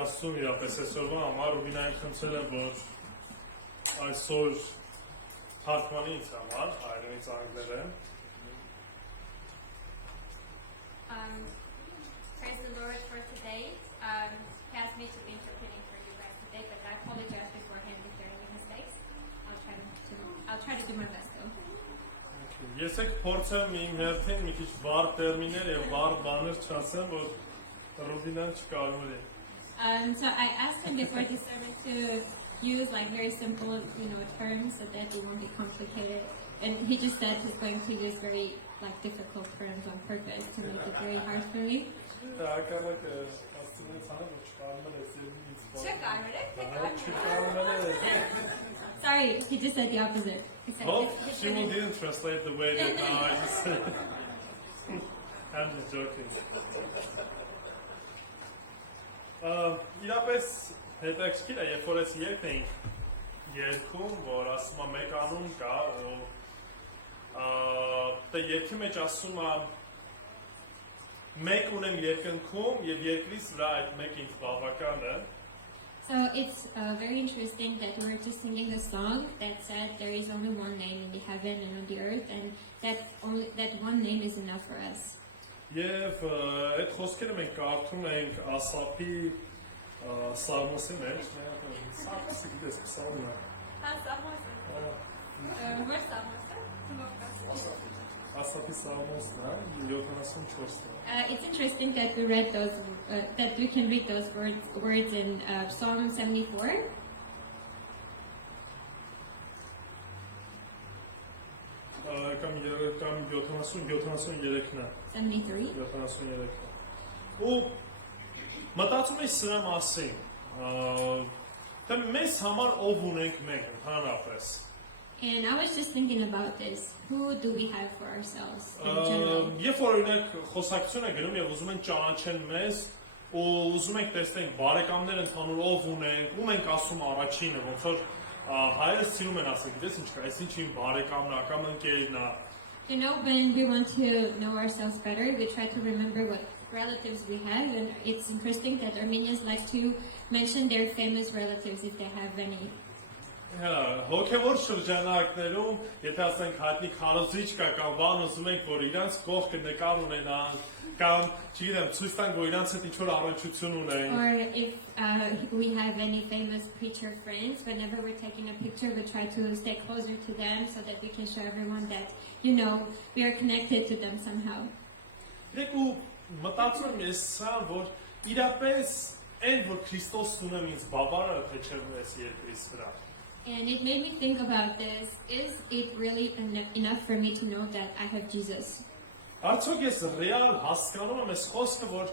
Ասում իրապես այսօրվա համար ուղինային խնդրել եմ, որ այսօր թարգմանի ինձ համար, հայերենից անգլերեն։ Praise the Lord for today. He asked me to be interpreting for you guys today, but I apologize beforehand if there are any mistakes. I'll try to do my best though. Եսեք փորձեմ իմ հերթին մի քիչ վառ տերմիններ եւ վառ բաներ չասեմ, որ Ռուբինան չկարողի։ So I asked him before the sermon to use like very simple, terms so that it won't be complicated. And he just said he's going to use very difficult terms on purpose to make it very hard for me. Sorry, he just said the opposite. He said she didn't translate the way that now I just said. I'm just joking. Իրապես հետաքրքիր է, երբ որ ես երգ էինք երգում, որ ասում եմ մեկ անուն կա, դե երգի մեջ ասում եմ մեկ ունեմ երկնքում եւ երկրից վրա այդ մեկ ինձ բավական է. So it's very interesting that we were just singing a song that said there is only one name in the heaven and on the earth, and that one name is enough for us. Եվ այդ խոսքերը մենք կարդում ենք Ասափի Սաղմոսի մեջ, Սաղմոսի գիտես Սաղմոսը։ Սաղմոսը։ Ո՞ր Սաղմոսը։ Ասափի Սաղմոսն է 74-ը։ It's interesting that we read those that we can read those words in Psalm 74. Կամ 73-ն է։ 73. 73-ն։ Ու մտածում եմ սրա մասին։ Դե մեզ համար ով ունենք մենք ընդհանրապես։ And I was just thinking about this. Who do we have for ourselves in general? Երբ որ օրինակ խոսակցություն է գնում եւ ուզում են ճանաչեն մեզ, ու ուզում ենք տեսնենք բարեկամներ ընդհանուր ով ունենք, ում ենք ասում առաջինը, ոնց որ հայերս սիրում են ասել, գիտես ինչ կա, այսինչ իմ բարեկամն է, կամ ընկերն է։ When we want to know ourselves better, we try to remember what relatives we have, and it's interesting that Armenians like to mention their famous relatives if they have any. Հոգևոր շրջանակներում, եթե ասենք հայտնի քարոզիչ կա կամ բան ուզում ենք, որ իրանց կողքը նկար ունենան, կամ չգիտեմ, ցույց տանք, որ իրանց հետ ինչ-որ առնչություն ունեն։ Or if we have any famous preacher friends, whenever we're taking a picture, we try to stay closer to them so that we can show everyone that, we are connected to them somehow. Դեք ու մտածում եմ ես սա, որ իրապես այն, որ Քրիստոսն ունեմ ինձ բավարար է, թե չէ այս երկրից վրա։ And it made me think about this. Is it really enough for me to know that I have Jesus? Արդյոք ես ռեալ հասկանում եմ այս խոսքը, որ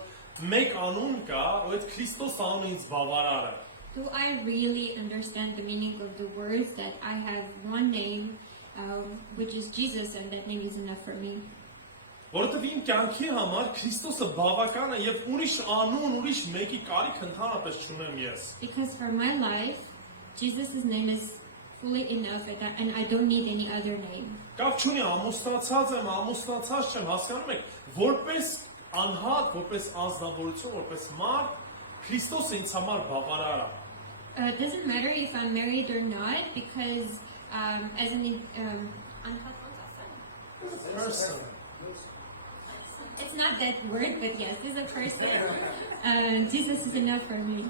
մեկ անուն կա, ու այդ Քրիստոս անունը ինձ բավարար է։ Do I really understand the meaning of the words that I have one name, which is Jesus, and that name is enough for me? Որովհետև իմ կյանքի համար Քրիստոսը բավական է եւ ուրիշ անուն, ուրիշ մեկի կարիք ընդհանրապես չունեմ ես։ Because for my life, Jesus' name is fully enough, and I don't need any other name. Կապ չունի ամուսնացած եմ, ամուսնացած չեմ, հասկանում եք, որպես անհատ, որպես անձնավորություն, որպես մարդ, Քրիստոսը ինձ համար բավարար է։ It doesn't matter if I'm married or not, because as an Person. it's not that word, but yes, as a person, Jesus is enough for me.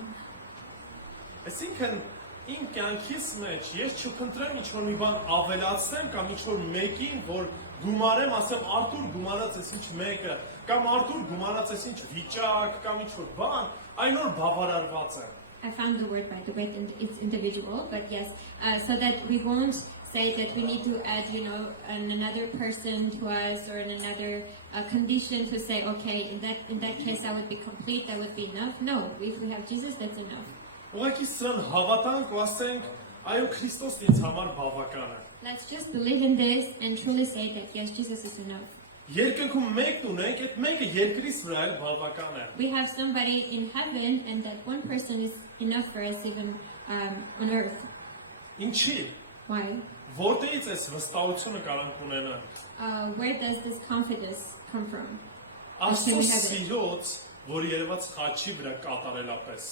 Այսինքն իմ կյանքիս մեջ ես չփնտրեմ ինչ-որ մի բան ավելացնեմ կամ ինչ-որ մեկին, որ գումարեմ, ասեմ Արտուր գումարած էս ինչ մեկը, կամ Արտուր գումարած էս ինչ վիճակ, կամ ինչ-որ բան, այն որ բավարարված է։ I found the word, by the way, and it's individual, but yes, so that we won't say that we need to add, another person to us or another condition to say, okay, in that case I would be complete, that would be enough. No, if we have Jesus, that's enough. Ուղղակի սրան հավատանք ու ասենք, այո Քրիստոսն ինձ համար բավական է։ Let's just believe in this and truly say that yes, Jesus is enough. Երկնքում մեկն ունենք, այդ մեկը երկրից վրա էլ բավական է։ We have somebody in heaven, and that one person is enough for us even on earth. Ինչի՞։ Why? Որտեղից այս վստահությունը կարանք ունենալ։ Where does this confidence come from? Աստծո սիրոց, որ երևաց խաչի վրա կատարելապես։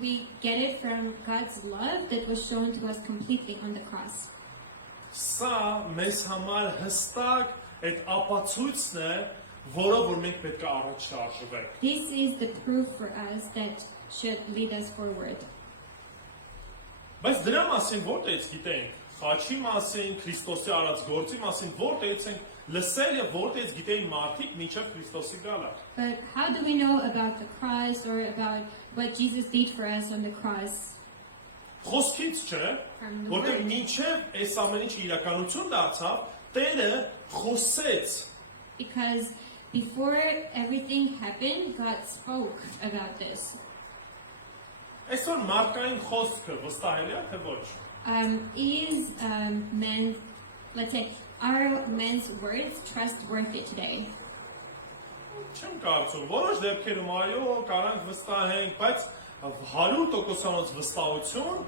We get it from God's love that was shown to us completely on the cross. Սա մեզ համար հստակ այդ ապացույցն է, որով որ մենք պետք է առաջ շարժվենք։ This is the proof for us that should lead us forward. Բայց դրա մասին որտեղից գիտենք։ Խաչի մասին, Քրիստոսի արած գործի մասին որտեղից ենք լսել եւ որտեղից գիտեին մարդիկ մինչև Քրիստոսի գալը։ But how do we know about the cross or about what Jesus did for us on the cross? Խոսքից չէ, From the որտեղ word. մինչև այս ամեն ինչը իրականություն դարձավ, Տերը խոսեց։ Because before everything happened, God spoke about this. Այսօր մարդկային խոսքը վստահելի է թե ոչ։ Is men, let's say, are men's words trustworthy today? Չեմ կարծում, որոշ դեպքերում այո, կարանք վստահենք, բայց 100% վստահություն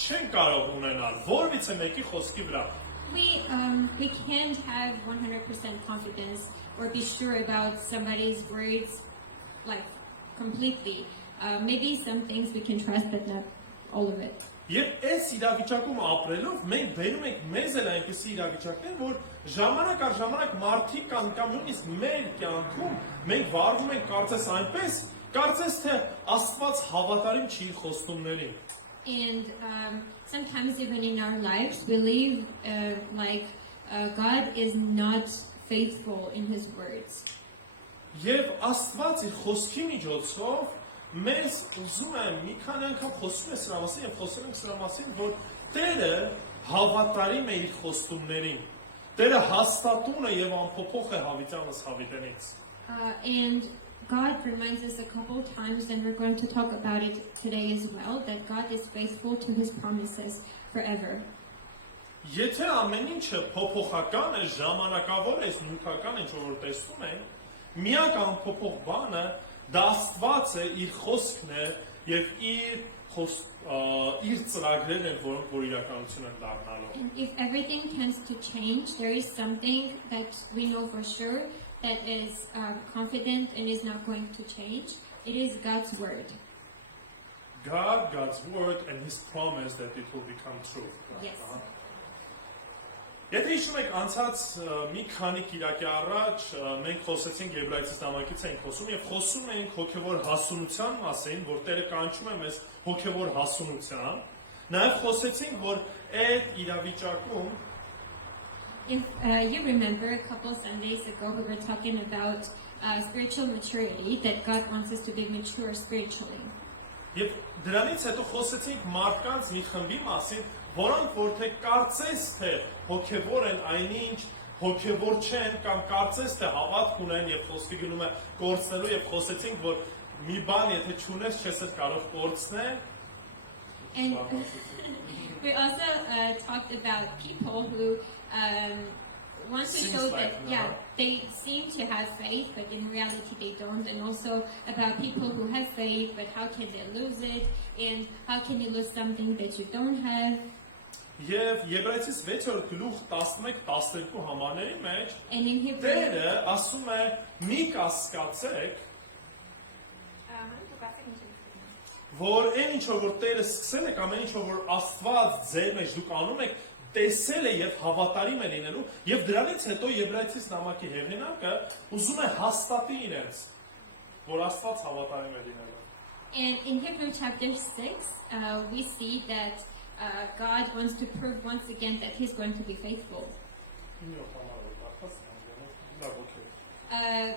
չեն կարող ունենալ որևիցե մեկի խոսքի վրա։ We can't have 100% confidence or be sure about somebody's words like completely. Maybe some things we can trust, but not all of it. Եվ այս իրավիճակում ապրելով մենք բերում ենք մեզ էլ այնպիսի իրավիճակներ, որ ժամանակ առ ժամանակ մարդիկ կամ նույնիսկ մեր կյանքում մենք վարվում ենք կարծես այնպես, կարծես թե Աստված հավատարիմ չի իր խոստումներին։ And sometimes even in our lives, we live like God is not faithful in His words. Եվ Աստված իր խոսքի միջոցով մեզ ուզում է մի քանի անգամ խոսում է սրա մասին եւ խոսում ենք սրա մասին, որ Տերը հավատարիմ է իր խոստումներին։ Տերը հաստատուն է եւ անփոփոխ է հավիտյանս հավիտենից։ And God reminds us a couple times, and we're going to talk about it today as well, that God is faithful to His promises forever. Եթե ամեն ինչը փոփոխական է, ժամանակավոր է, նյութական ինչ որ տեսնում ենք, միակ անփոփոխ բանը դա Աստված է, իր խոսքն է եւ իր ծրագրերն են, որոնք որ իրականություն են դառնալու։ And if everything tends to change, there is something that we know for sure that is confident and is not going to change. It is God's word. God's word and His promise that it will become true. Yes. Եթե հիշում եք անցած մի քանի կիրակի առաջ մենք խոսեցինք Եբրայեցիս նամակից ենք խոսում եւ խոսում ենք հոգեվոր հասունության մասին, որ Տերը կանչում է մեզ հոգեվոր հասունության։ Նաեւ խոսեցինք, որ այդ իրավիճակում If you remember a couple Sundays ago, we were talking about spiritual maturity, that God wants us to be mature spiritually. Եվ դրանից հետո խոսեցինք մարդկանց մի խմբի մասին, որոնք որ թե կարծես թե հոգևոր են այնինչ հոգևոր չեն կամ կարծես թե հավատք ունեն եւ խոսքի գնում է կորցնելու եւ խոսեցինք որ մի բան եթե չունես չես կարող կորցնել And we also talked about people who want to Seems show like, that, yeah, they seem to have faith, but in reality they don't. And also about people who have faith, but how can they lose it? And how can you lose something that you don't have? Եվ Եբրայեցիս 6-րդ գլուխ 11-12 համարների մեջ And in Hebrew, Տերը ասում է մի կասկածեք որ այն ինչ որ Տերը սկսել է կամ այն ինչ որ Աստված ձեր մեջ դուք անում եք տեսել է եւ հավատարիմ է լինելու եւ դրանից հետո Եբրայեցիս նամակի հեղինակը ուզում է հաստատի իրենց որ Աստված հավատարիմ է լինելու and in Hebrew chapter 6, we see that God wants to prove once again that He's going to be faithful.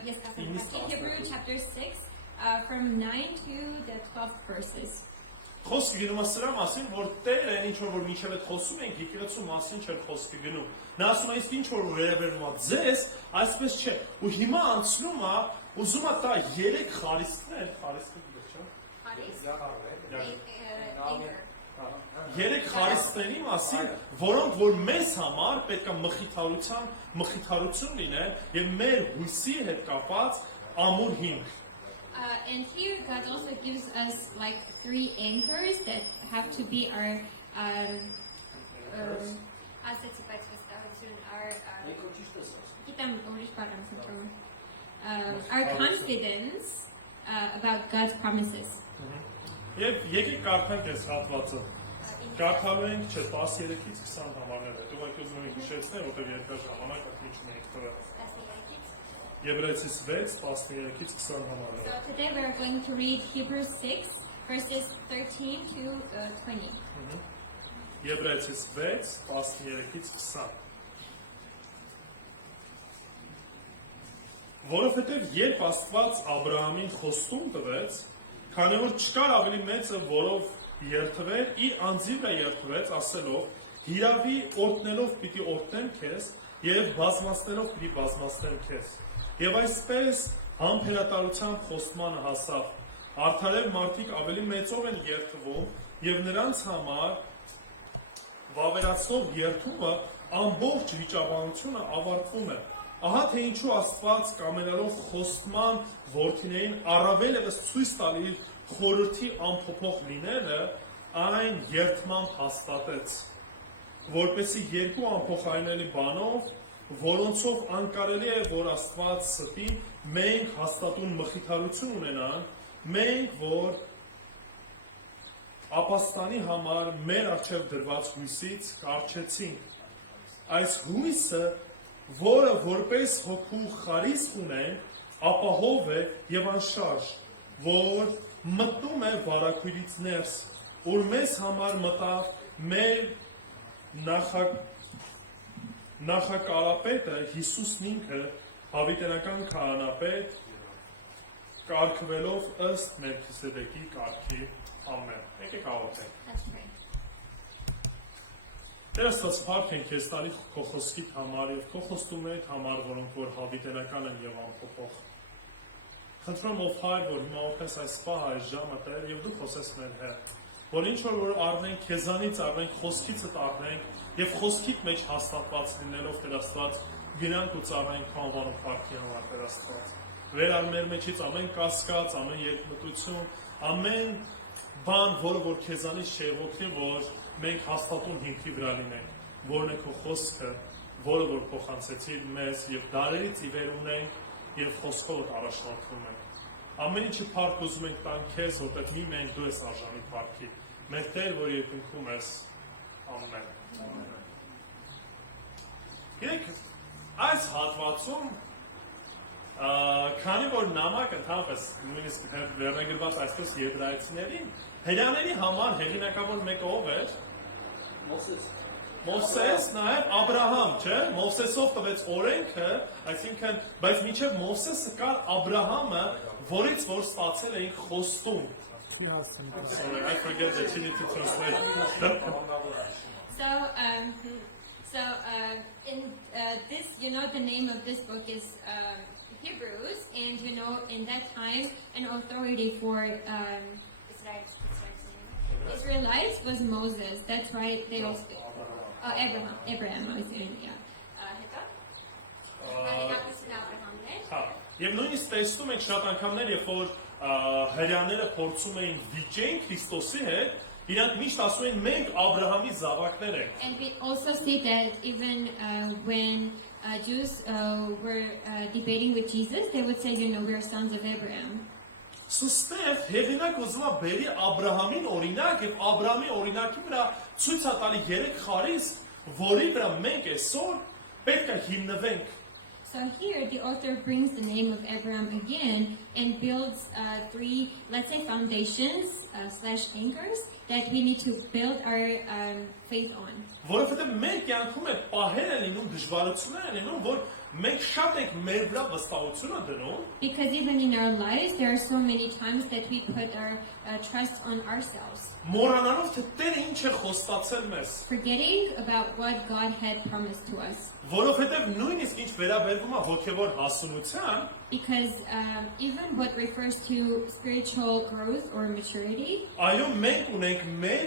Yes, in Hebrew chapter 6, from 9 to the 12th verses. Խոսքը գնում է սրա մասին, որ Տերը այն ինչ որ մինչև այդ խոսում ենք, եկեղեցու մասին չէր խոսքը գնում։ Նա ասում է, իսկ ինչ որ վերաբերում է ձեզ, այսպես չէ։ Ու հիմա անցնում է, ուզում է տա 3 խարիսկներ, խարիսկը գիտեք, չէ՞։ 3 խարիսկների մասին, որոնք որ մեզ համար պետք է մխիթարություն լինեն եւ մեր հույսի հետ կապած ամուր հիմք։ And here God also gives us like 3 anchors that have to be our our confidence about God's promises. Եվ եկեք կարդանք այս հատվածը։ Կարդալու ենք 13-ից 20 համարները։ Հետո ուղղակի ուզում եմ հիշեցնել, որտեղ երկար ժամանակ ինչ մենք տվել։ Եբրայեցիս 6, 13-ից 20 համարները։ So today we are going to read Hebrews 6, verses 13 to 20. Եբրայեցիս 6, 13-ից 20։ Որովհետև երբ Աստված Աբրահամին խոստում տվեց, քանի որ չկար ավելի մեծը, որով երթվեր, իր անձի վրա երթվեց, ասելով. «Հիրավի օրհնելով պիտի օրհնեմ քեզ, եւ բազմացնելով պիտի բազմացնեմ քեզ»։ Եվ այսպես համբերատարությամբ խոստմանը հասավ. արդարև մարդիկ ավելի մեծով են երթվում, եւ նրանց համար վավերացնող երթումը ամբողջ վիճաբանությունը ավարտվում է։ Ահա թե ինչու Աստված կամենալով խոստման որդիներին առավել ևս ցույց տալ իր խորհրդի ամփոփող լինելը, այն երթմամբ հաստատեց, որպեսզի երկու ամփոխայինելի բանով, որոնցով անկարելի է, որ Աստված ստի, մենք հաստատուն մխիթարություն ունենանք, մենք, որ ապաստանի համար մեր առջև դրված հույսից կառչեցինք։ Այս հույսը, որը որպես հոգու խարիսխ ունեն, ապահով է եւ անշարժ, որ մտնում է վարակույրից ներս, որ մեզ համար մտավ մեր նախակարապետը Հիսուսն ինքը, հավիտենական քահանապետ, կարգվելով ըստ Մելքիսեդեկի կարգի։ Ամեն։ Եկեք աղոթենք։ Let's pray. Տեր Աստված, փառք ենք քեզ տալի քո խոսքիդ համար եւ քո խոստումներիդ համար, որոնք որ հավիտենական են եւ անփոփոխ։ Խնդրում ով հայր, որ հիմա օրպես այս պահը, այս ժամը Տեր, եւ դու խոսես մեր հետ, որ ինչ որ առնենք քեզանից, առնենք խոսքիցդ առնենք եւ խոսքիդ մեջ հաստատված լինելով Տեր Աստված, գնանք ու ծառայենք քո անվանու փառքի համար Տեր Աստված։ Վերան մեր մեջից ամեն կասկած, ամեն երկմտություն, ամեն բան, որը որ քեզանից չէ, ոգի որ մենք հաստատուն հիմքի վրա լինենք, որն է քո խոսքը, որը որ փոխանցեցիր մեզ եւ դարերից ի վեր ունենք եւ խոսքովդ առաջնորդվում ենք։ Ամեն ինչի փառք ուզում ենք տանք քեզ, որտեղ մի մենք դու ես արժանի փառքի։ Մեր Տեր, որ երկնքում ես։ Ամեն։ Գիտեք, այս հատվածում քանի որ նամակ ընդհանրապես նույնիսկ վերնագրված այսպես եբրայեցիներին, հрьяաների համար հեղինակավոր մեկը ով էր։ Մովսես, նաև Աբրահամ, չէ՞։ Մովսեսով տվեց օրենքը, այսինքն, բայց մինչև Մովսեսը կար Աբրահամը, որից որ ստացել էին խոստում։ Sorry, I forget that you need to translate. So in this, the name of this book is Hebrews, and in that time, an authority for Israelites was Moses. That's right. They also Abraham. I was saying, yeah. Եվ նույնիսկ տեսնում եք շատ անգամներ, երբ որ հրյաները փորձում էին վիճեն Քրիստոսի հետ, իրանք միշտ ասում են մենք Աբրահամի զավակներ ենք։ And we also see that even when Jews were debating with Jesus, they would say, we are sons of Abraham. Սստեղ հեղինակ ուզում է բերի Աբրահամին օրինակ եւ Աբրահամի օրինակի վրա ցույց է տալի երեք խարիսխ, որի վրա մենք այսօր պետք է հիմնվենք։ So here the author brings the name of Abraham again and builds three, let's say, foundations / anchors that we need to build our faith on. Որովհետև մեր կյանքում է պահեր են լինում, դժվարություններ են լինում, որ մենք շատ ենք մեր վրա վստահությունը դնում։ Because even in our lives there are so many times that we put our trust on ourselves. Մոռանալով թե Տերը ինչ է խոստացել մեզ։ Forgetting about what God had promised to us. Որովհետև նույնիսկ ինչ վերաբերվում է հոգևոր հասունության, because even what refers to spiritual growth or maturity, այո, մենք ունենք մեր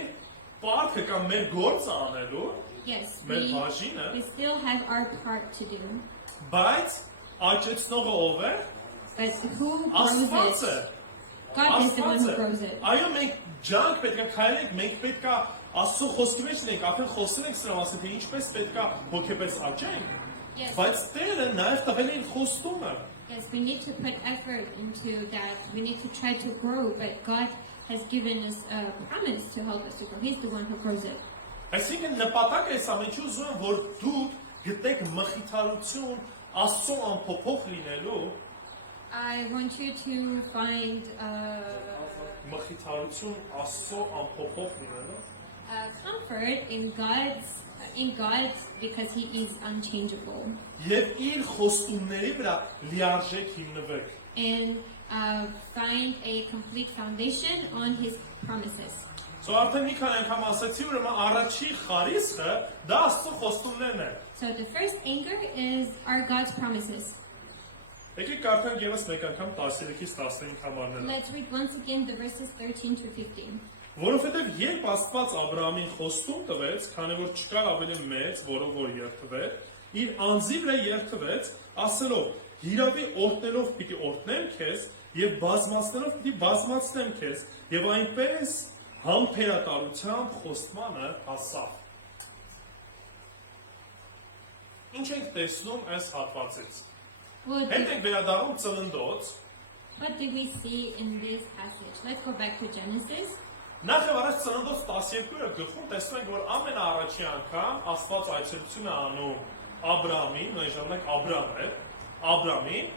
պարտքը կամ մեր գործը անելու, yes, մեր բաժինը, we still have our part to do. Բայց աճեցնողը ով է? But who grows Աստված է։ it? God is the one who grows it. Այո, մենք ջանք պետք է քայլենք, մենք պետք է Աստծո խոսքի մեջ լինենք, արդեն խոսել ենք սրա մասին, թե ինչպես պետք է հոգեպես աճենք։ Yes. Բայց Տերը նաև տվել է իր խոստումը։ Yes, we need to put effort into that. We need to try to grow, but God has given us a promise to help us to grow. He's the one who grows it. Այսինքն նպատակը այս ամենի ուզում եմ, որ դուք գտեք մխիթարություն Աստծո ամփոփող լինելու, I want you to find մխիթարություն Աստծո ամփոփող լինելու, comfort in God because He is unchangeable, եւ իր խոստումների վրա լիարժեք հիմնվեք։ and find a complete foundation on His promises. So արդեն մի քանի անգամ ասացի, ուրեմն առաջի խարիսխը դա Աստծո խոստումներն են։ So the first anchor is our God's promises. Եկեք կարդանք եւս մեկ անգամ 13-ից 15 համարները։ Let's read once again the verses 13 to 15. Որովհետև երբ Աստված Աբրահամին խոստում տվեց, քանի որ չկար ավելի մեծ, որով որ երթվեր, իր անձի վրա երթվեց, ասելով. Հիրավի օրտնելով պիտի օրտնեմ քեզ եւ բազմացնելով պիտի բազմացնեմ քեզ եւ այնպես համբերատարությամբ խոստմանը հասավ։ Ինչ ենք տեսնում այս հատվածից։ What Հետ ենք վերադառնում ծննդոց, do we see in this passage? Let's go back to Genesis. նախ եւ առաջ ծննդոց 12-րդ գլխում տեսնում ենք, որ ամենաառաջի անգամ Աստված այցելություն է անում Աբրահամին, նույն ժամանակ Աբրահամ է, Աբրահամին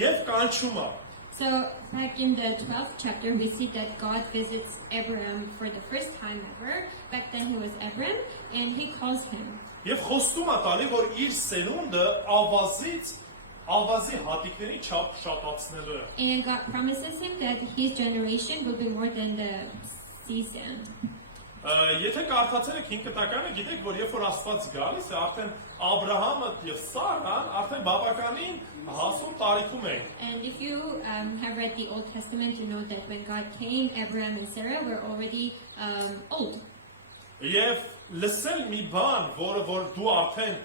եւ կանչում է։ So back in the 12th chapter, we see that God visits Abraham for the first time ever. Back then he was Abram, and he calls him. Եվ խոստում է տալի, որ իր սերունդը ավազի հատիկների չափ շատացնելու է։ And God promises him that his generation will be more than the sea sand. Եթե կարդացել եք 5 կտականը, գիտեք, որ երբ որ Աստված գալիս է, արդեն Աբրահամը եւ Սարան արդեն բավականին հասուն տարիքում են։ And if you have read the Old Testament, you know that when God came, Abraham and Sarah were already old. Եվ լսել մի բան, որ դու արդեն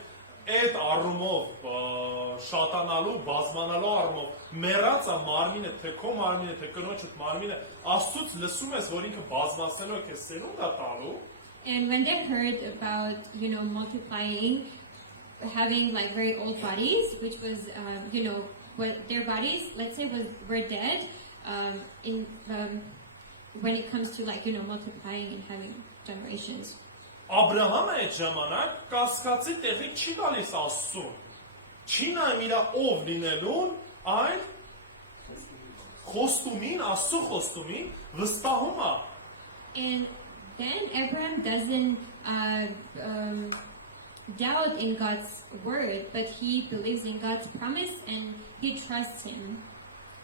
այդ առումով շատանալու, բազմանալու առումով մեռած է մարմինը, թե քո մարմինը, թե կնոջդ մարմինը, Աստծուց լսում ես, որ ինքը բազմացնելու է քեզ սերունդ է տալու, And when they heard about, multiplying, having like very old bodies, which was, what their bodies, let's say, were dead, when it comes to multiplying and having generations. Աբրահամը այդ ժամանակ կասկածի տեղի չի տալիս Աստծուն։ Չի նայում իր ով լինելուն, այլ խոստումին, Աստծո խոստումին վստահում է։ And then Abraham doesn't doubt in God's word, but he believes in God's promise and he trusts him.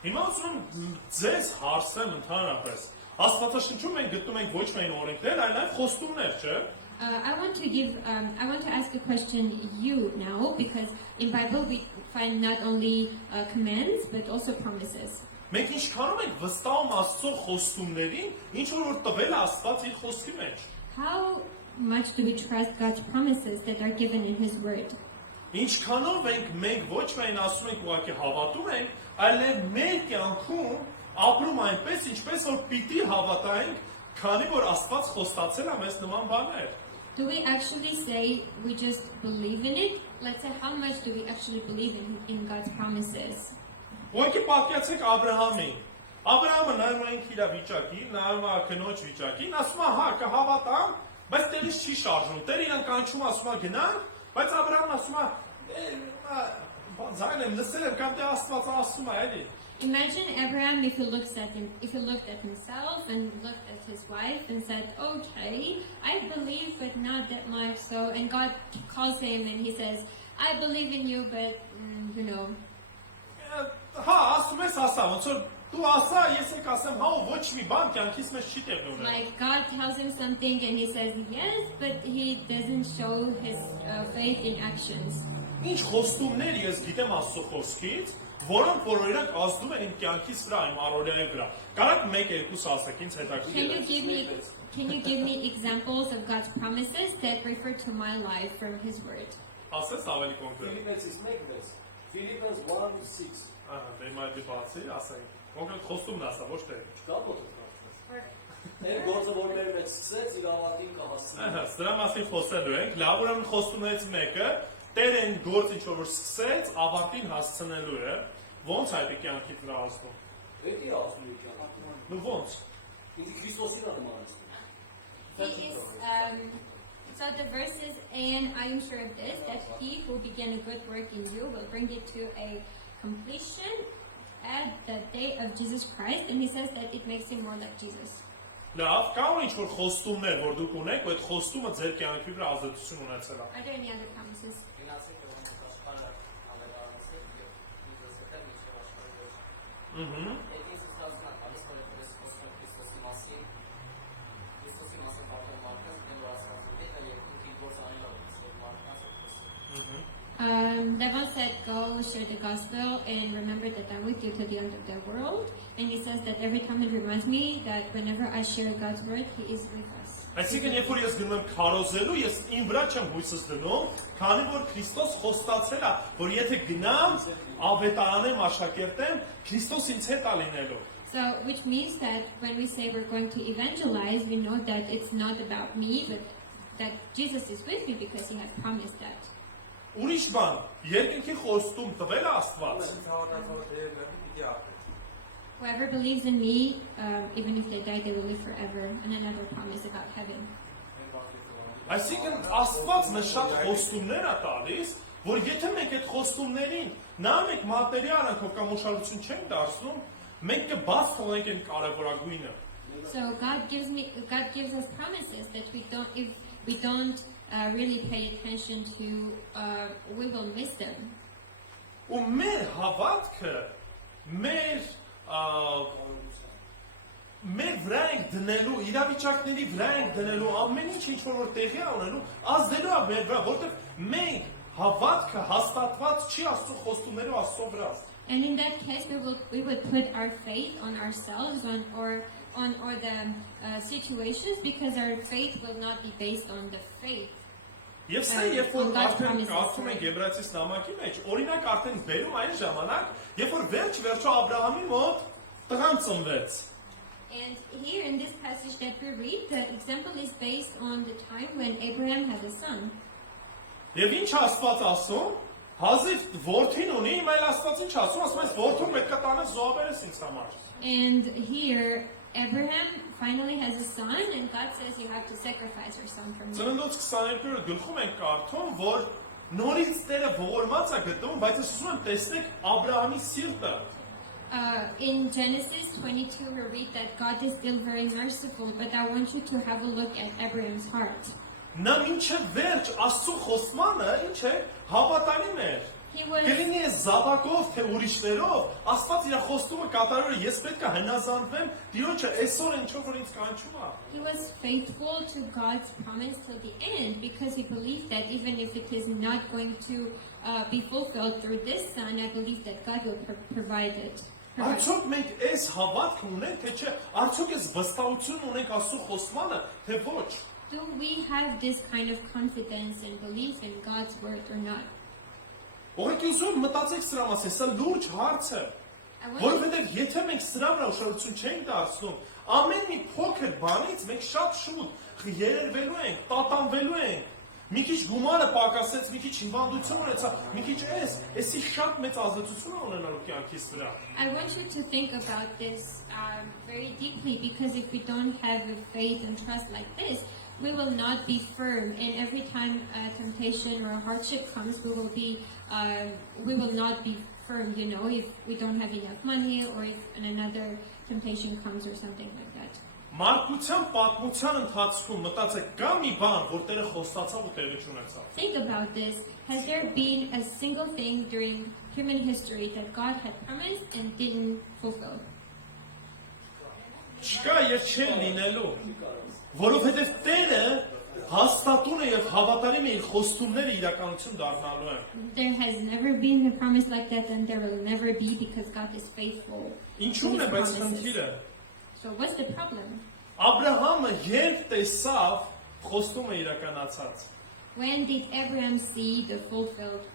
Հիմա ուզում եմ ձեզ հարցնեմ ընդհանրապես։ Աստվածաշնչում մենք գտնում ենք ոչ միայն օրենքներ, այլ նաև խոստումներ, չէ՞։ I want to ask a question you now, because in Bible we find not only commands but also promises. Մենք ինչքանում ենք վստահում Աստծո խոստումներին, ինչ որ տվել է Աստված իր խոսքի մեջ։ How much do we trust God's promises that are given in His word? Ինչքանով մենք ոչ միայն ասում ենք ուղղակի հավատում ենք, այլ մեր կյանքում ապրում այնպես, ինչպես որ պիտի հավատայինք, քանի որ Աստված խոստացել է մեզ նման բաներ։ Do we actually say we just believe in it? Let's say, how much do we actually believe in God's promises? Ուղղակի պատկերացեք Աբրահամին։ Աբրահամը նայում է իր վիճակին, նայում է կնոջ վիճակին, ասում է՝ հա, կհավատամ, բայց Տերից չի շարժում։ Տերը իրան կանչում, ասում է՝ գնանք, բայց Աբրահամն ասում է՝ «Ձայն եմ լսել եմ, կամ դե Աստված ասում է, էլի»։ Imagine Abraham if he looked at himself and looked at his wife and said, "Okay, I believe, but not that much." So, and God calls him and He says, "I believe in you, but Հա, ասում ես ասա, ոնց որ դու ասա, ես էլ կասեմ, հա, ոչ մի բան կյանքից մեջ չի տեղի ունենում։ Like God tells him something and he says yes, but he doesn't show his faith in actions. Ինչ խոստումներ ես գիտեմ Աստծո խոսքից, որոնք որ օրինակ ազդում են իմ կյանքից վրա, իմ առօրյայի վրա։ Կարաք 1-2 ասեք ինձ հետաքրքիր։ Can you give me examples of God's promises that refer to my life from His word? Ասես ավելի կոնկրետ։ Philippians 1:6. Դե մայդի բացի, ասենք։ Կոնկրետ խոստումն ասա, ոչ թե։ Չկա ոտը։ Այն գործը որ մեր մեջ սկսեց, իր ավարտին կհասնի։ Սրա մասին խոսելու ենք։ Լավ, ուրեմն խոստումներից մեկը Տերը այն գործ ինչ որ սկսեց, ավարտին հասցնելու է։ Ոնց այդ է կյանքի վրա ազդում։ Պետք է ասում եկան։ Նու ոնց։ Ինձ Քրիստոսին է նմանեցնում։ He is, so the verses, and I am sure of this, that he who began a good work in you will bring it to a completion at the day of Jesus Christ. And he says that it makes him more like Jesus. Լավ, կա ու ինչ որ խոստումներ, որ դուք ունեք, ու այդ խոստումը ձեր կյանքի վրա ազդեցություն ունեցել է։ Are there any other promises? Levon said, go share the gospel and remember that I'm with you to the end of the world. And he says that every time it reminds me that whenever I share God's word, he is with us. Այսինքն, երբ որ ես գնում եմ քարոզելու, ես իմ վրա չեմ հույսս դնում, քանի որ Քրիստոս խոստացել է, որ եթե գնամ, ավետարանեմ, աշակերտեմ, Քրիստոս ինձ հետ է լինելու։ So, which means that when we say we're going to evangelize, we know that it's not about me, but that Jesus is with me because he has promised that. Ուրիշ բան, երկնքի խոստում տվել է Աստված։ Whoever believes in me, even if they die, they will live forever. And another promise about heaven. Այսինքն, Աստված մեզ շատ խոստումներ է տալիս, որ եթե մենք այդ խոստումներին նա մենք մատերիալանքով կամ ուշադրություն չենք դարձնում, մենք կբաց թողնենք այն կարևորագույնը։ So God gives us promises that if we don't really pay attention to, we will miss them. Ու մեր հավատքը, մեր վրա ենք դնելու, իրավիճակների վրա ենք դնելու, ամեն ինչ որ տեղի է ունենալու, ազդելու է մեր վրա, որովհետև մենք հավատքը հաստատված չի Աստծո խոստումներով Աստծո վրա։ And in that case, we would put our faith on ourselves or the situations, because our faith will not be based on the faith. Եվ սա երբ որ արդեն կարդում ենք Եբրայեցիս նամակի մեջ, օրինակ արդեն բերում այն ժամանակ, երբ որ վերջ-վերջո Աբրահամի մոտ տղան ծնվեց։ And here in this passage that we read, the example is based on the time when Abraham had a son. Եվ ինչ Աստված ասում, հազիվ որդին ունի, այլ Աստված ինչ ասում, ասում է որդուն պետք է տանես զոհաբերես ինձ համար։ And here Abraham finally has a son, and God says you have to sacrifice your son for me. Ծննդոց 22-րդ գլխում ենք կարդում, որ նորից Տերը ողորմած է գտնում, բայց ես ուզում եմ տեսնեք Աբրահամի սիրտը։ In Genesis 22, we read that God is still very merciful, but I want you to have a look at Abraham's heart. Նա մինչև վերջ Աստծո խոստմանը ինչ է, հավատարիմ էր։ Գերինի է զավակով, թե ուրիշներով, Աստված իր խոստումը կատարել է, ես պետք է հնազանդվեմ, Տիրոջը այսօր ինչով որ ինձ կանչում է։ He was faithful to God's promise till the end, because he believed that even if it is not going to be fulfilled through this son, I believe that God will provide it. Արդյոք մենք այս հավատք ունենք, թե չէ, արդյոք այս վստահություն ունենք Աստծո խոստմանը, թե ոչ։ Do we have this kind of confidence and belief in God's word or not? Ուղղակի ուզում մտածեք սրա մասին, սա լուրջ հարց է։ Որովհետև եթե մենք սրա վրա ուշադրություն չենք դարձնում, ամեն մի փոքր բանից մենք շատ շուտ երերվելու ենք, տատանվելու ենք։ Մի քիչ գումարը պակասեց, մի քիչ հիվանդություն ունեցա, մի քիչ էսի շատ մեծ ազդեցություն ունենալու կյանքիս վրա։ I want you to think about this very deeply, because if we don't have a faith and trust like this, we will not be firm, and every time temptation or a hardship comes, we will not be firm, if we don't have enough money, or if another temptation comes or something like that. Մարդկության պատմության ընթացքում մտածեք, կա մի բան, որ Տերը խոստացավ ու տեղի չունեցավ։ Think about this. Has there been a single thing during human history that God had promised and didn't fulfill? Չկա եւ չի լինելու, որովհետեւ Տերը հաստատուն է եւ հավատարիմ է իր խոստումները իրականություն դառնալու են։ There has never been a promise like that, and there will never be, because God is faithful. Ինչու՞ն է բայց խնդիրը։ So what's the problem? Աբրահամը երբ տեսավ խոստումը իրականացած։ When did Abraham see the fulfilled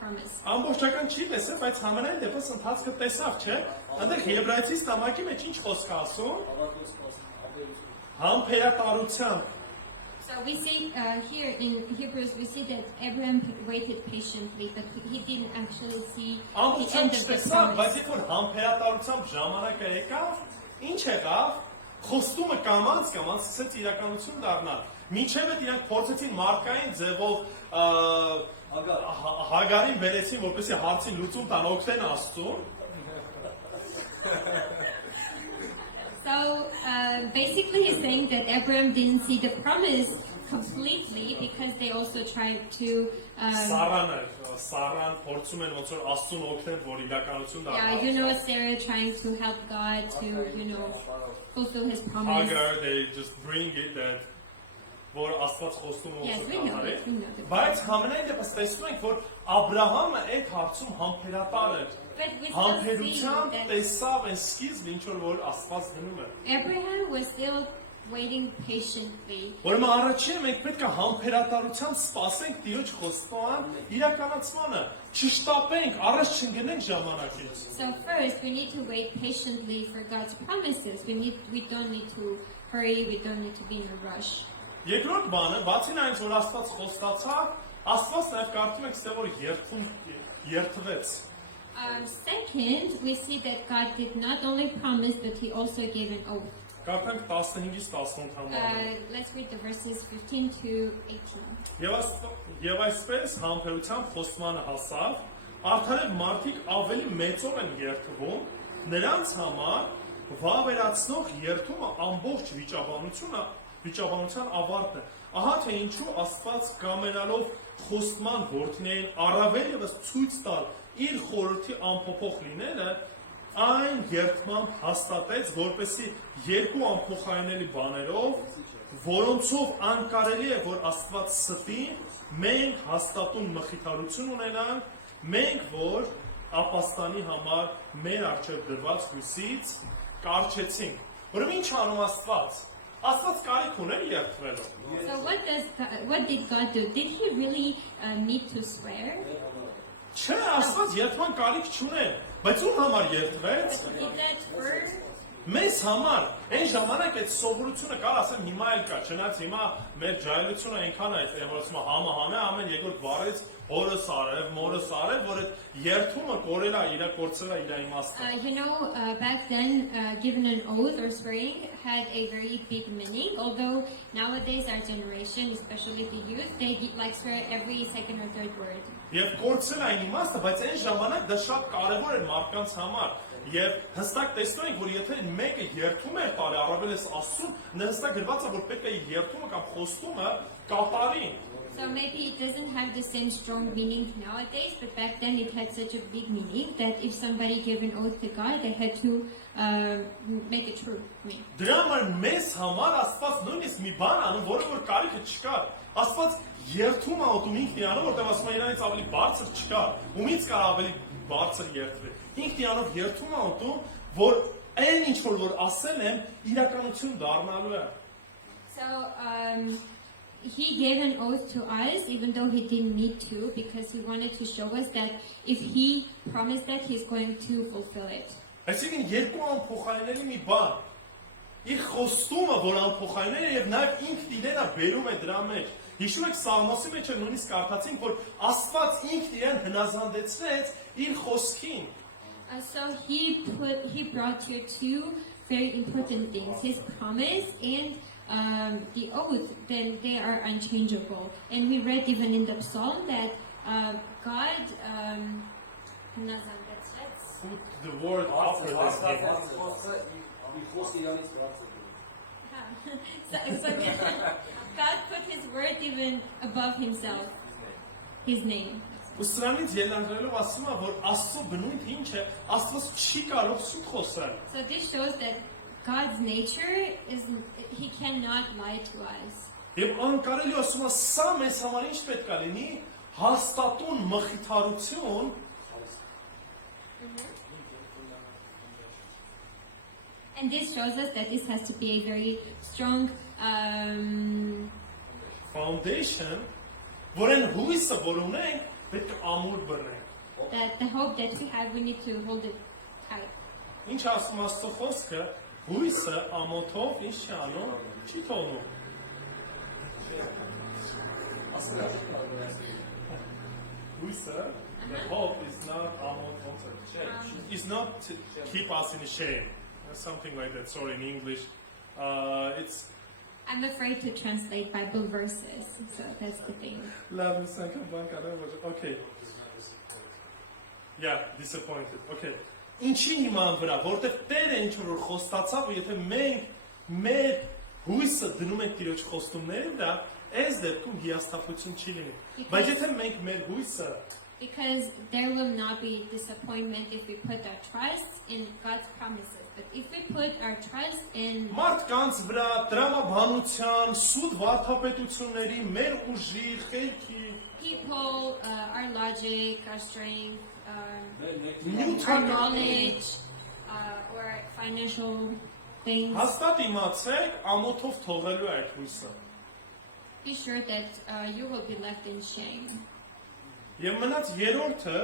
promise? Ամբողջական չի տեսել, բայց համենայն դեպս ընթացքը տեսավ, չէ՞։ Այնտեղ Եբրայեցիս նամակի մեջ ինչ խոսք է ասում։ Համբերատարությամբ, So we see here in Hebrews, we see that Abraham waited patiently, but he didn't actually see the Ամբողջությամբ end of the չտեսավ, բայց promise. երբ որ համբերատարությամբ ժամանակը եկավ, ինչ եղավ, խոստումը կամած սկսեց իրականություն դառնալ։ Մինչև այդ իրանք փորձեցին մարդկային ձևով Հագարին բերեցին, որպեսզի հարցին լուծում տան, օգնեն Աստծուն։ So basically, he's saying that Abraham didn't see the promise completely because they also tried to. Սարան փորձում են ոնց որ Աստծուն օգնեն, որ իրականություն Yeah, դառնա։ Sarah trying to help God to, fulfill his promise. Hagar, they just bring it that որ Աստված խոստումը Yes, ոնց we որ know կատարի։ it, we know it. Բայց համենայն դեպս տեսնում ենք, որ Աբրահամը այդ հարցում համբերատար էր։ But we still see Համբերությամբ that տեսավ այն սկիզբը, ինչ որ Աստված դնում է։ Abraham was still waiting patiently. Ուրեմն առաջինը մենք պետք է համբերատարությամբ սպասենք Տիրոջ խոստման իրականացմանը, չշտապենք, առաջ չընկնենք ժամանակից։ So first, we need to wait patiently for God's promises. We don't need to hurry. We don't need to be in a rush. Երկրորդ բանը, բացի նայից որ Աստված խոստացավ, Աստված նաև կարծում եք, ստեղ որ երթվեց։ Second, we see that God did not only promise, but He also gave an oath. Կարդանք 15-ից 18 համարը։ Let's read the verses 15 to 18. Եվ այսպես համբերությամբ խոստմանը հասավ, արդարև մարդիկ ավելի մեծով են երթվում, նրանց համար վավերացնող երթումը ամբողջ վիճաբանության ավարտն է։ Ահա թե ինչու Աստված կամենալով խոստման որդիներին առավել ևս ցույց տալ իր խորհրդի անփոփոխ լինելը, այն երթմամբ հաստատեց, որպեսզի երկու անփոխարինելի բաներով, որոնցով անկարելի է, որ Աստված ստի, մենք հաստատուն մխիթարություն ունենանք, մենք որ ապաստանի համար մեր առջև դրված հույսից կարճեցինք։ Ուրեմն ինչ անում Աստված։ Աստված կարիք ուներ երթվելու։ So what did God do? Did He really need to swear? Չէ, Աստված երթման կարիք չուներ, բայց ում համար երթվեց։ Did that for? Մեզ համար այն ժամանակ այդ սովորությունը կար, ասեմ հիմա էլ կա, չնայած հիմա մեր ջահելությունը այնքան է, որ ասում համահամե ամեն երկրորդ բառից օրս արև, մորս արև, որ այդ երթումը կորել է, իր կորցել է իր իմաստը։ Back then, giving an oath or swearing had a very big meaning. Although nowadays our generation, especially the youth, they swear every second or third word. Եվ կորցել է այն իմաստը, բայց այն ժամանակ դա շատ կարևոր էր մարդկանց համար։ Եվ հստակ տեսնում ենք, որ եթե մեկը երթում էր տարի, առավել էս Աստծուն, նա հստակ գրված է, որ պետք է երթումը կամ խոստումը կատարի։ So maybe it doesn't have the same strong meaning nowadays, but back then it had such a big meaning that if somebody gave an oath to God, they had to make it true. Դրա համար մեզ համար Աստված նույնիսկ մի բան անում, որը որ կարիքը չկա։ Աստված երթում է ոտում ինքն իրանով, որտեղ ասում է իրանից ավելի բարձր չկա։ Ումից կար ավելի բարձր երթվել։ Ինքն իրանով երթում է ոտում, որ այն ինչ որ ասել եմ, իրականություն դառնալու է։ So He gave an oath to us, even though He didn't need to, because He wanted to show us that if He promised that, He's going to fulfill it. Այսինքն երկու անփոխարինելի մի բան։ Իր խոստումը, որ անփոխարինել է եւ նաեւ ինքն իրենը բերում է դրա մեջ։ Հիշում եք Սաղմոսի մեջ նույնիսկ կարդացինք, որ Աստված ինքն իրեն հնազանդեցրեց իր խոսքին։ So He brought here two very important things: His promise and the oath. Then they are unchangeable. And we read even in the Psalm that God Put the word after so God put His word even above Himself, His name. Ուսրանից ելնագրելով ասում է, որ Աստծո բնույթը ինչ է, Աստված չի կարող սուտ խոսել։ So this shows that God's nature is He cannot lie to us. Եվ անկարելի ասում է, սա մեզ համար ինչ պետք է լինի, հաստատուն մխիթարություն, And this shows us that this has to be a very strong foundation, որեն հույսը որ ունենք, պետք է ամուր բռնենք։ that the hope that we have, we need to hold it tight. Ինչ ասում Աստծո խոսքը, հույսը ամոթով ինչ չի անում, չի թողնում։ Հույսը, the hope is not is not to keep us in shame. Something like that. Sorry, in English. It's I'm afraid to translate Bible verses, so that's the thing. Okay. Yeah, disappointed. Okay. Ինչի հիման վրա, որտեղ Տերը ինչ որ խոստացավ, եթե մենք մեր հույսը դնում ենք Տիրոջ խոստումների վրա, այս դեպքում հիասթափություն չի լինի։ Բայց եթե մենք մեր հույսը Because there will not be disappointment if we put our trust in God's promises. But if we put our trust in մարդկանց վրա տրամաբանության, սուտ վարդապետությունների, մեր ուժի, խելքի, people, our logic, our strength, our նյութական knowledge, or financial things, հաստատ իմացեք, ամոթով թողելու է այդ հույսը։ be sure that you will be left in shame. Եվ մնաց երրորդը,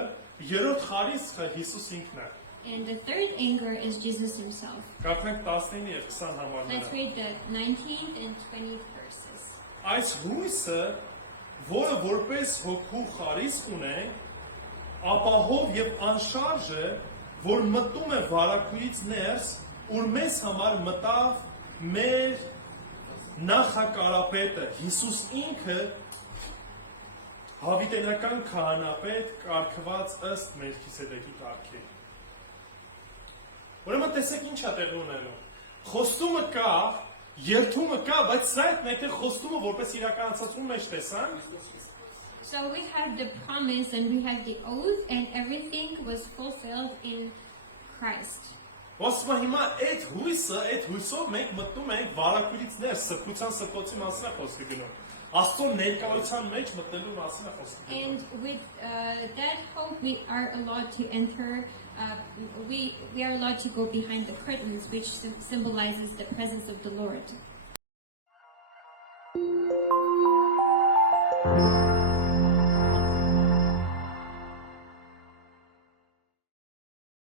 երրորդ խարիսխը Հիսուս ինքն է։ And the third anger is Jesus himself. Կարդանք 19 եւ 20 համարները։ Let's read the 19th and 20th verses. Այս հույսը, որը որպես հոգու խարիսխ ունե, ապահով եւ անշարժ է, որ մտնում է վարակույից ներս, ուր մեզ համար մտավ մեր նախակարապետը Հիսուս ինքը հավիտենական քահանապետ կարգված ըստ Մելքիսեդեկի կարգի։ Ուրեմն տեսեք ինչ է տեղի ունենում։ Խոստումը կա, երթումը կա, բայց սա այդ մեկտեղ խոստումը որպես իրականացածում մեջ տեսան։ So we have the promise and we have the oath and everything was fulfilled in Christ. Ոսմա հիմա այդ հույսով մենք մտնում ենք վարակույից ներս, սրբության սրբոցի մասին է խոսքը գնում։ Աստծո ներկայության մեջ մտնելու մասին է խոսքը։ And with that hope we are allowed to enter, we are allowed to go behind the curtains, which symbolizes the presence of the Lord.